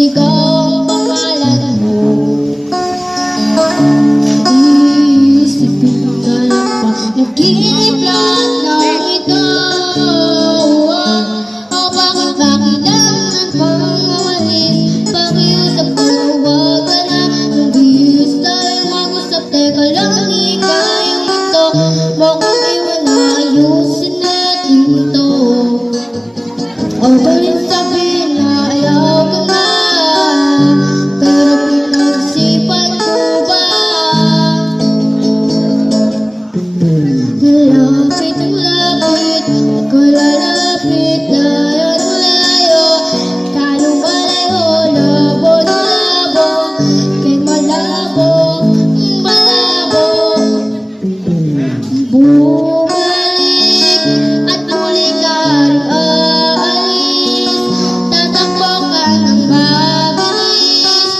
Sisigaw ang pangalan mo. Iisipin ka lang pa, naginip lang ng ito. O bakit ba kailangan pang umalis? Pakiusap ko, huwag ka na. Kung bihis tayo mag-usap, teka lang, ikaw yung ito. Mukhang iwan na, ayusin natin ito. O tuloy sabihin na ayaw ko na, pero pinag-isipan ko ba? Lalapit ang lapit, at ko lalapit, layo ng layo. Talong malayo, labo ng labo, kay malabo, malabo. Bumalik at muli ka rin aalis. Tatakbo ka ng mabilis,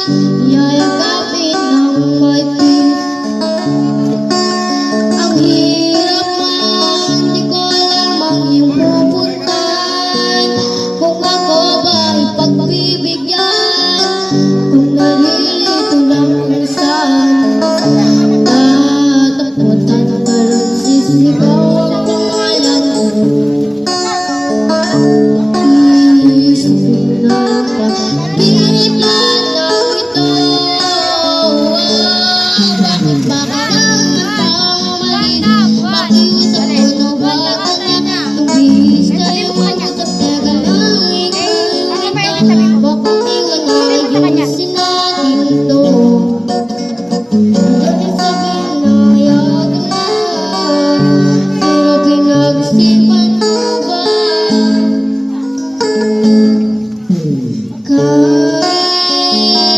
yayakapin ng maitis. Ang hirap man, di ko alam ang iyong pupuntahan. Kung ako ba ipagbibigyan, kung nalilito lang kung saan. Tatakbo, tatalon, sisigaw ang pangalan mo. Iisipin na lang pa, pinip lang ng ito. Bakit ba kailangan pang umalis? Pakiusap ko na huwag ka na. Kung bihis tayo mag-usap, teka lang, ikaw yung ito. Baka iwan na, ayusin natin ito. Dahil sabihin na ayaw ka na, pero pinag-isipan ko ba? Kahit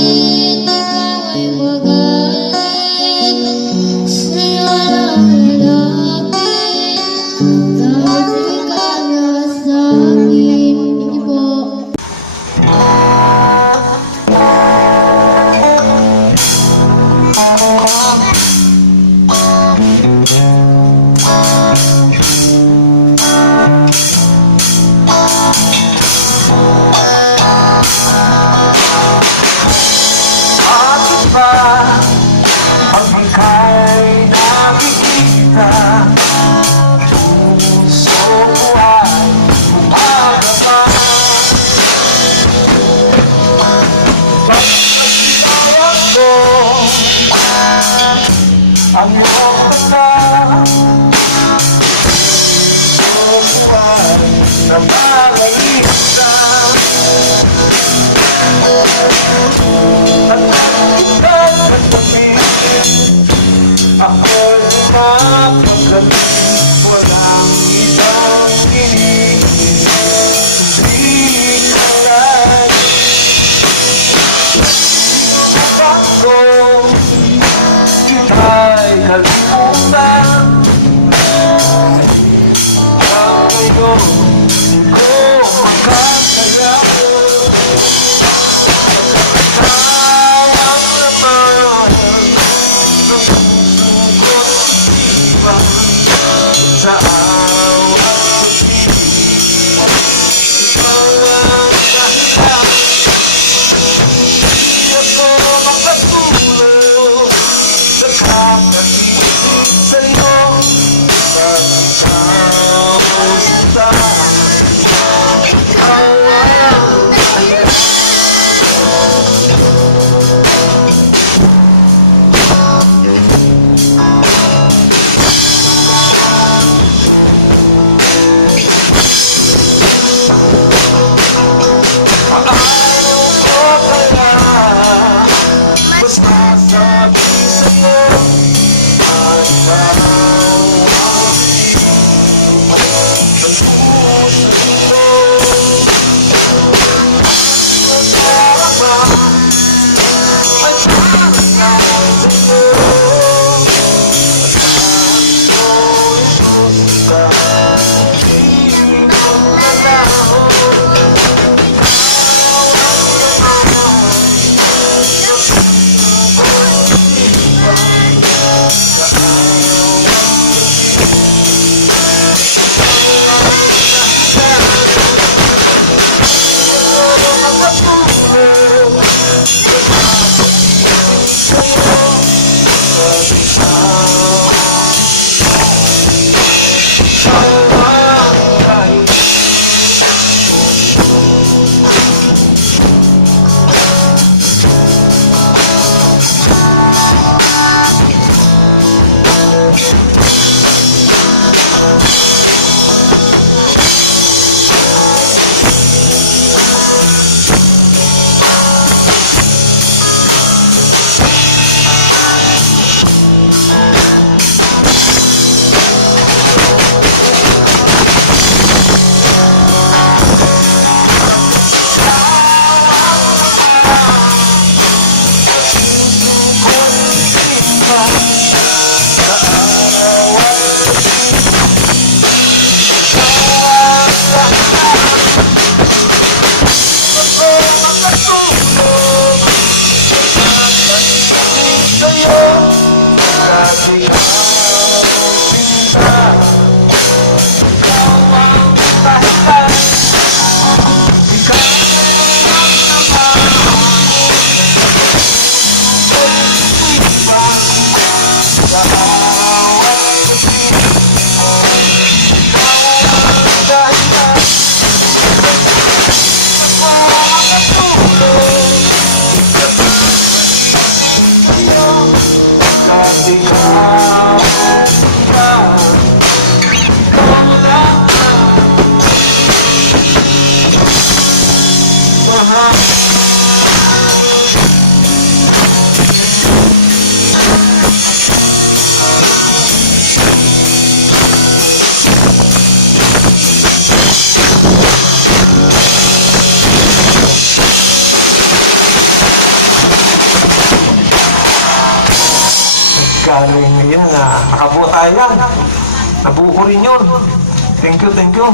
ikaw ay magalit, sa'yo walang lalapit. Kahit di ka na sa'kin, hindi po. Bakit ba ang bangkay nakikita? Puso ko ay umagapa. Pagkasigawan ko ang iyong mata, puso ko ay namangalita. At ikaw nagpapit, ako'y lumapagkapit. Walang ibang iniisip, hindi ko lang. Sinubukan ko, kita'y kalimutan. Ang ngayon ko magkakalaman. galing, yun nga, nakabuo tayo yan. Nabuo ko rin yun. Thank you, thank you.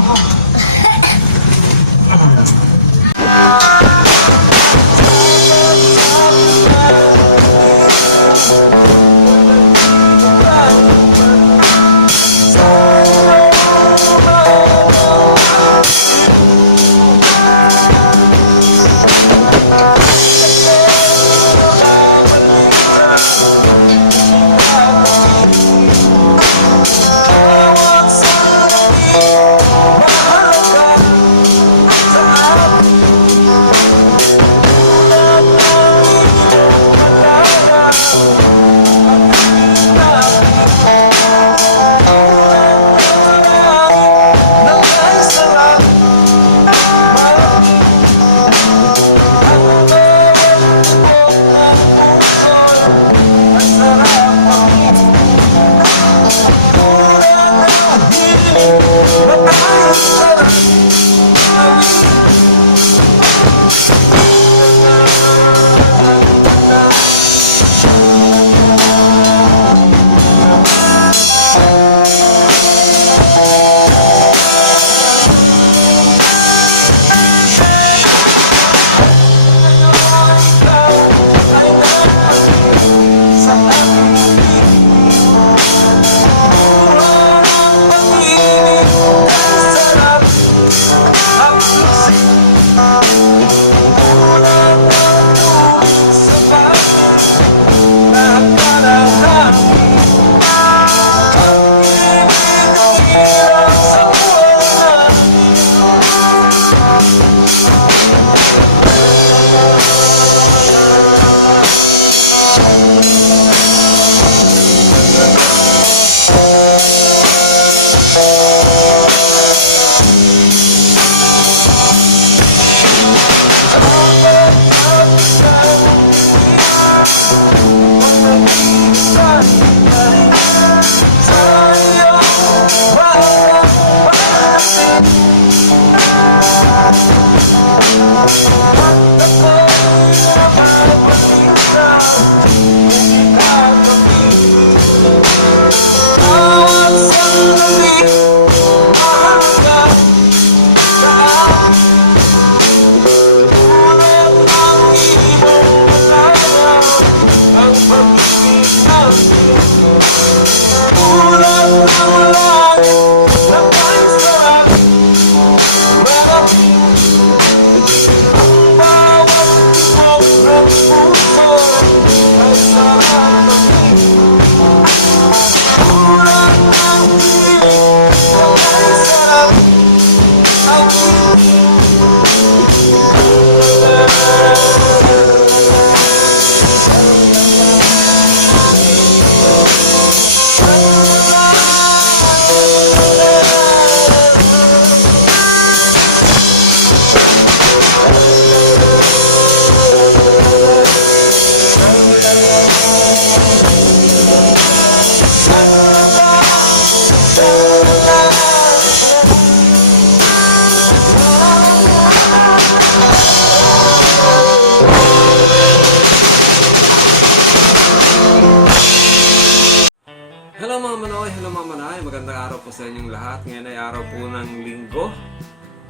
Magandang araw po sa inyong lahat. Ngayon ay araw po ng linggo.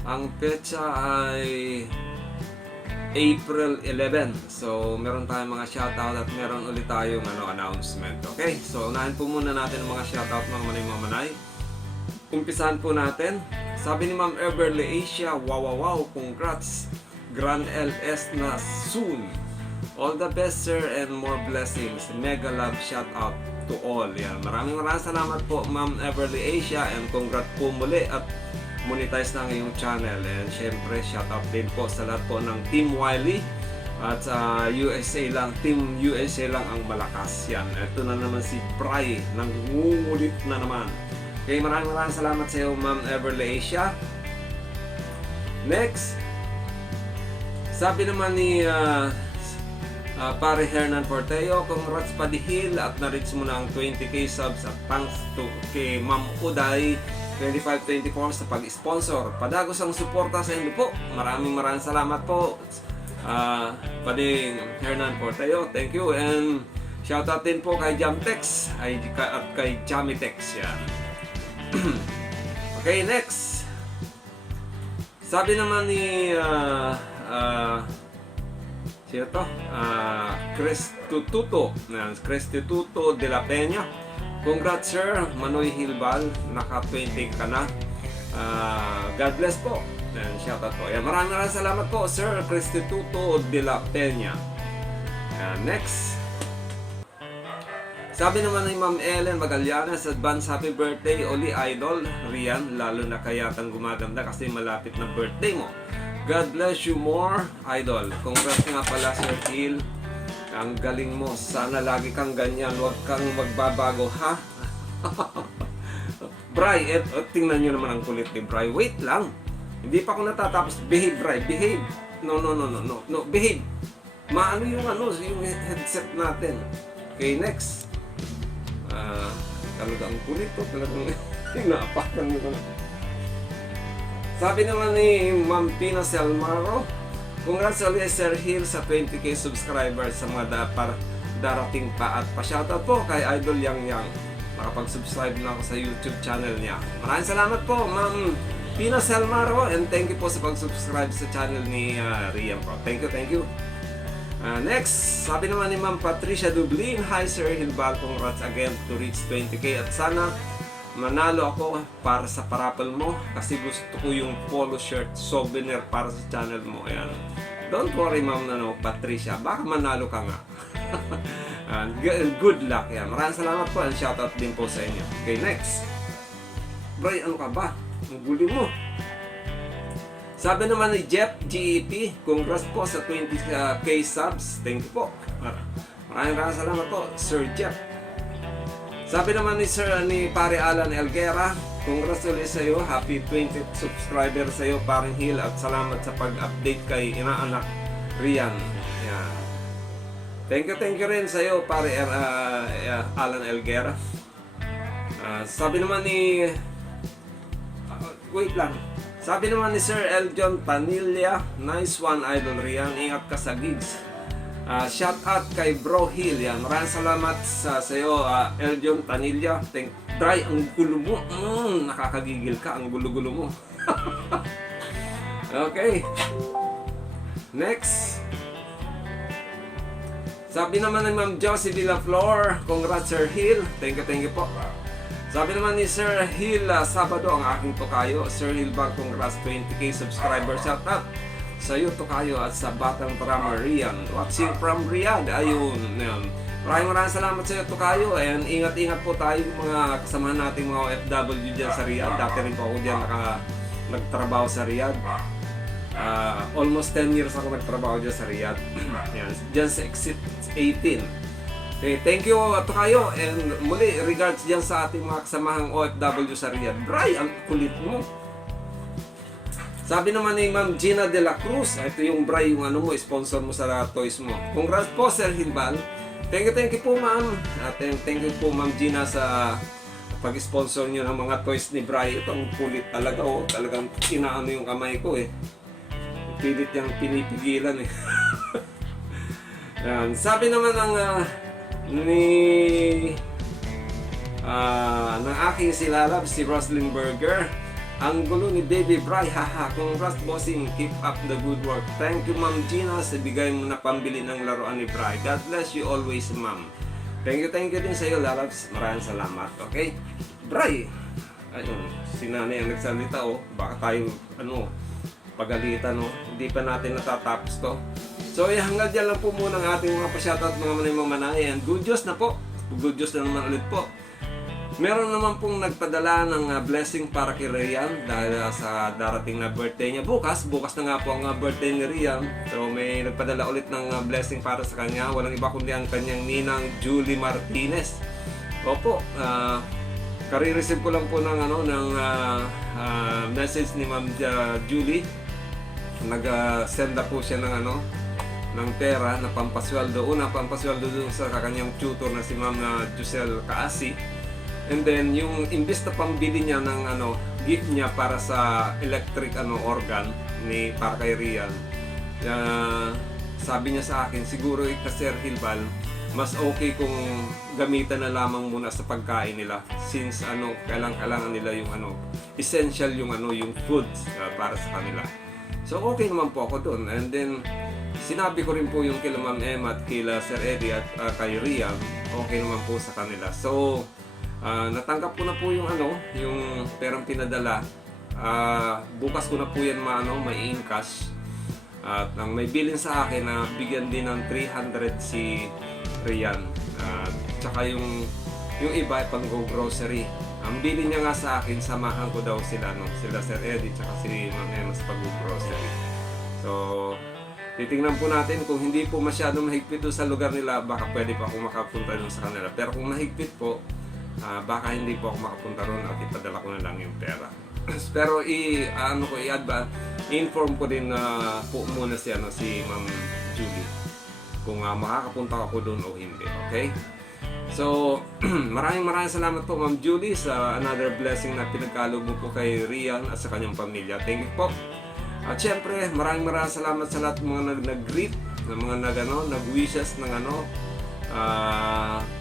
Ang petsa ay April 11. So, meron tayong mga shoutout at meron ulit tayong announcement. Okay? So, unahin po muna natin ang mga shoutout mga manay. Umpisahan po natin. Sabi ni Ma'am Everly Asia, wow, congrats. Grand LS na soon. All the best, sir, and more blessings. Mega love shoutout to all. Yan. Maraming salamat po, Ma'am Everly Asia, and congrats po muli at monetize na ang iyong channel. And syempre, shoutout din po sa lahat po ng Team Wiley at sa USA lang, Team USA lang ang malakas. Yan. Ito na naman si Pry, nangungulit na naman. Okay, maraming salamat sa iyo, Ma'am Everly Asia. Next, sabi naman ni Pare Hernan Porteo, congrats Padihil at na-reach mo na ang 20k subs at thanks to kay Ma'am Uday 2524 sa pag-sponsor. Padagos ang suporta sa inyo po. Maraming salamat po, Pading Hernan Porteo. Thank you. And Shoutout din po kay Jamtex at kay Jamitex. Yan. Okay, next. Sabi naman ni sino to? Crestituto de la Peña. Congrats sir, Manoy Hilbal, naka 20 ka na. God bless po. And shoutout po. Yan, maraming salamat po sir Crestituto de la Peña. Next. Sabi naman ni Ma'am Ellen Magallanes, advance happy birthday Oli Idol Rian, lalo na kayatang gumaganda kasi malapit na birthday mo. God bless you more, Idol. Congrats nga pala Sir Hill. Ang galing mo. Sana lagi kang ganyan. Huwag kang magbabago, ha? Bri, tingnan nyo naman ang kulit ni Bri. Wait lang. Hindi pa ako natatapos. Behave, Bri. Behave. No. Behave. Maano yung headset natin. Okay, next. Talagang kulit to. Talagang inaapakan nyo. Sabi naman ni Ma'am Pina Selmaro, congrats ulit Sir Hill sa 20k subscribers sa mga darating pa at pa-shoutout po kay Idol Yang Yang. Nakapag-subscribe na ako sa YouTube channel niya. Maraming salamat po Ma'am Pina Selmaro and thank you po sa pag-subscribe sa channel ni Rian po. Thank you. Next, sabi naman ni Ma'am Patricia Dublin, hi Sir Hilbal, congrats again to reach 20k at sana manalo ako para sa parapel mo kasi gusto ko yung polo shirt souvenir para sa channel mo. Ayan. Don't worry Ma'am Patricia, baka manalo ka nga. Good luck. Yan. Maraming salamat po and shoutout din po sa inyo. Okay, next. Bray, ano ka ba? Ang guli mo. Sabi naman ni Jeff GEP, congrats po sa 20k subs. Thank you po. Maraming salamat po, Sir Jeff. Sabi naman ni Pare Alan Elguera, congrats ulit sa iyo. Happy 20th subscriber sa iyo, Paring Hill, at salamat sa pag-update kay inaanak Rian. Yan. Thank you rin sa iyo, Pare Alan Elguera. Sabi naman ni wait lang. Sabi naman ni Sir Eljon Tanilla, nice one Idol Rian, ingat ka sa gigs. Shout out kay Bro Hill. Yan. Maraming salamat sa iyo, Eljon Tanilla. Dry, ang gulo mo. Nakakagigil ka, ang gulo-gulo mo. Okay. Next. Sabi naman ni Ma'am Josie Villaflor, congrats Sir Hill. Thank you po. Sabi naman ni Sir Hill, Sabado ang aking tokayo. Sir Hill ba, congrats 20k subscriber. Shout out sa iyo tokayo at sa Batang Drama Rian. Watching from Riyadh. Ayun. Maraming salamat sa iyo tokayo. And ingat-ingat po tayo mga kasamahan nating mga OFW dyan sa Riyadh. Dati rin po ako dyan nagtrabaho sa Riyadh. Almost 10 years ako nagtrabaho dyan sa Riyadh. Yan, dyan sa Exit 18. Okay, thank you tokayo. And muli, regards dyan sa ating mga kasamahang OFW sa Riyadh. Bray, ang kulit mo. Sabi naman ni Ma'am Gina de la Cruz, ito yung Bray, yung sponsor mo sa toys mo. Congrats po Sir Hilbal. Thank you po Ma'am. At thank you po Ma'am Gina sa pag-sponsor nyo ng mga toys ni Bray. Ito ang kulit talaga talagang inaano yung kamay ko pilit yung pinipigilan Yan. Sabi naman ng aking silalab, si Roslyn Berger, ang gulo ni Baby Bry, haha, congrats bossing, keep up the good work. Thank you Ma'am Gina sa bigay mo na pambili ng laruan ni Bry. God bless you always Ma'am. Thank you din sa iyo lalabs. Maraming salamat. Okay, Bry, ayun, si nanay ang nagsalita baka tayo pagalitan hindi pa natin natatapos to. So hanggang dyan lang po muna ang ating mga pa-shoutout mga manay. And good news na po. Good news na naman ulit po. Meron naman pong nagpadala ng blessing para kay Rian dahil sa darating na birthday niya bukas. Bukas na nga po ang birthday ni Rian. So may nagpadala ulit ng blessing para sa kanya. Walang iba kundi ang kanyang ninang Julie Martinez. Opo, kare-receive ko lang po ng message ni Ma'am Julie. Nag-send na po siya ng pera na pampasweldo. Una, pampasweldo dun sa kanyang tutor na si Ma'am Giselle Kaasi. And then, yung imbes na pambili niya ng gift niya para sa electric organ para kay Rian. Sabi niya sa akin, siguro Sir Hilbal, mas okay kung gamitan na lamang muna sa pagkain nila, since kailangan nila yung essential yung yung foods para sa kanila. So okay naman po ako doon. And then sinabi ko rin po yung kila Ma'am Emma at kila Sir Eddie at kay Rian, okay naman po sa kanila. So natanggap ko na po yung yung perang pinadala. Bukas ko na po yan may in-cash. At ang may bilin sa akin na bigyan din ng 300 si Rian. Tsaka yung iba pang go grocery. Ang bilin niya nga sa akin, samahan ko daw sila Sir Eddie tsaka si Ma'am Emma sa pag go grocery. So titingnan po natin kung hindi po masyadong mahigpit sa lugar nila, baka pwede pa ako makapunta doon sa kanila. Pero kung mahigpit po, baka hindi po ako makapunta roon at ipadala ko na lang yung pera. Pero i-inform ko din po muna si Ma'am Julie kung makakapunta ako doon o hindi. Okay? So, maraming salamat po Ma'am Julie sa another blessing na pinagkaloob mo po kay Rian at sa kanyang pamilya. Thank you po. At syempre, maraming salamat sa lahat ng mga nag-greet, ng mga nag-wishes ng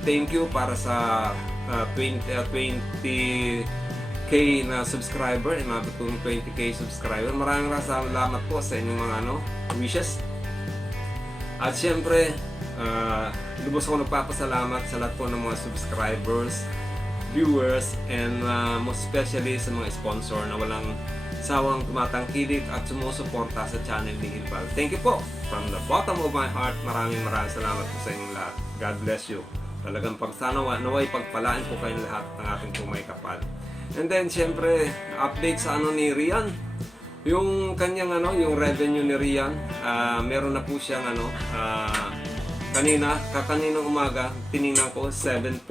thank you para sa 20k na subscriber, inabot ko ng 20k subscriber. Maraming salamat po sa inyong mga wishes. At syempre, lubos ako nagpapasalamat sa lahat po ng mga subscribers, viewers, and most especially sa mga sponsor na walang sawang tumatangkilik at sumusuporta sa channel ni Hilbal. Thank you po. From the bottom of my heart, maraming salamat po sa inyong lahat. God bless you. Talagang naway pagpalain po kayong lahat ng ating pumay kapal. And then, syempre, update sa ni Rian. Yung kanyang yung revenue ni Rian, meron na po siyang kaninang umaga, tiningnan ko 7.79.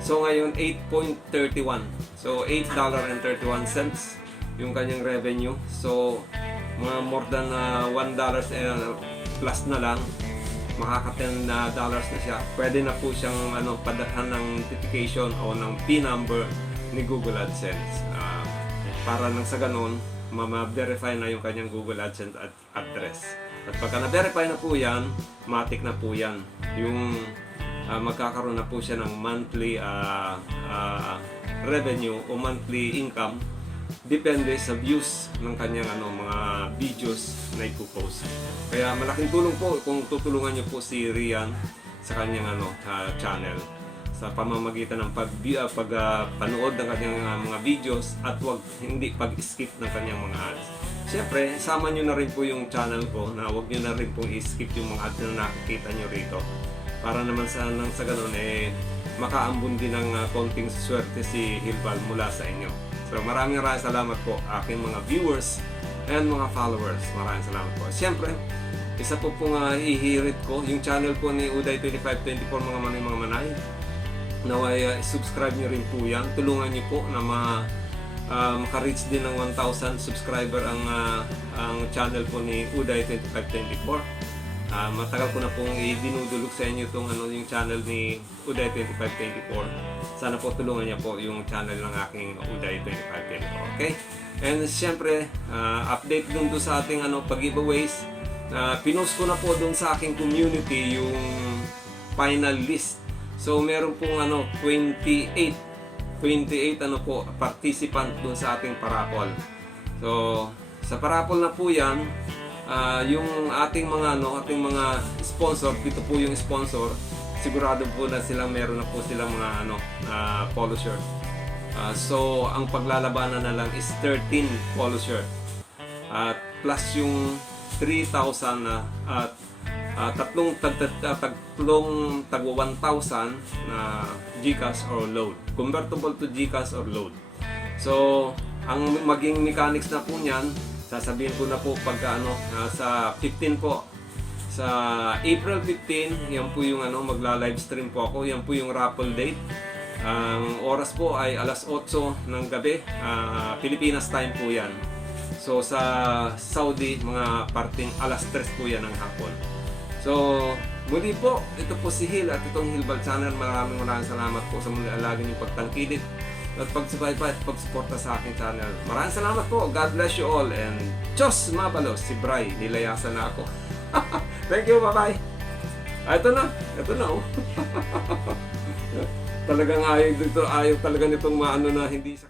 So ngayon 8.31. So $8.31 yung kanyang revenue. So mga more than $1 plus na lang, makaka $10 na siya. Pwede na po siyang padalhan ng notification o ng PIN number ni Google AdSense. Para nang sa ganun, ma-verify na yung kanyang Google AdSense address. At pagka na-verify na po yan, matik na po yan. Yung magkakaroon na po siya ng monthly revenue o monthly income, depende sa views ng kanyang mga videos na ipopost. Kaya malaking tulong po kung tutulungan niyo po si Rian sa kanyang channel sa pamamagitan ng panood ng kanyang mga videos at hindi pag-skip ng kanyang mga ads. Siyempre, sama nyo na rin po yung channel ko na huwag nyo na rin pong i-skip yung mga ads na nakikita nyo rito. Para naman sa ganun, makaambun din ng konting swerte si Hilbal mula sa inyo. So maraming salamat po aking mga viewers and mga followers. Maraming salamat po. Siyempre, isa po pong ihirit ko, yung channel po ni Uday2524 mga manay. Naway subscribe nyo rin po yan. Tulungan nyo po na maka-reach din ng 1,000 subscriber ang channel po ni Uday2524. Matagal ko na pong dinudulog sa inyo itong yung channel ni Uday2524. Sana po tulungan niya po yung channel ng aking Uday2524. Okay? And siyempre, update dun sa ating pag-giveaways. Pinost ko na po dun sa aking community yung final list. So meron pong 28 participant dun sa ating parapol. So sa parapol na po yan, yung ating mga sponsor, dito po yung sponsor, sigurado po na sila meron na po silang mga polo shirt. So ang paglalabanan na lang is 13 polo shirt. Plus yung 3,000 tatlong tagwa 1,000 na GCash or load. Convertible to GCash or load. So ang maging mechanics na po niyan, sasabihin ko na po pagka sa 15 po, sa April 15, yan po yung magla-live stream po ako. Yan po yung raffle date. Ang oras po ay alas 8 ng gabi, Pilipinas time po yan. So sa Saudi, mga parting alas 3 po yan ng hapon. So muli po, ito po si Hil at itong Hilbal Channel. Maraming salamat po sa muli alagin yung pagtangkilik at pagsubaybay at pagsuporta sa aking channel. Maraming salamat po. God bless you all. And Diyos mabalos, si Bray, nilayasan na ako. Thank you, bye-bye. Ito na. Ito na, oh. Talagang ayaw talaga nitong maano na hindi sa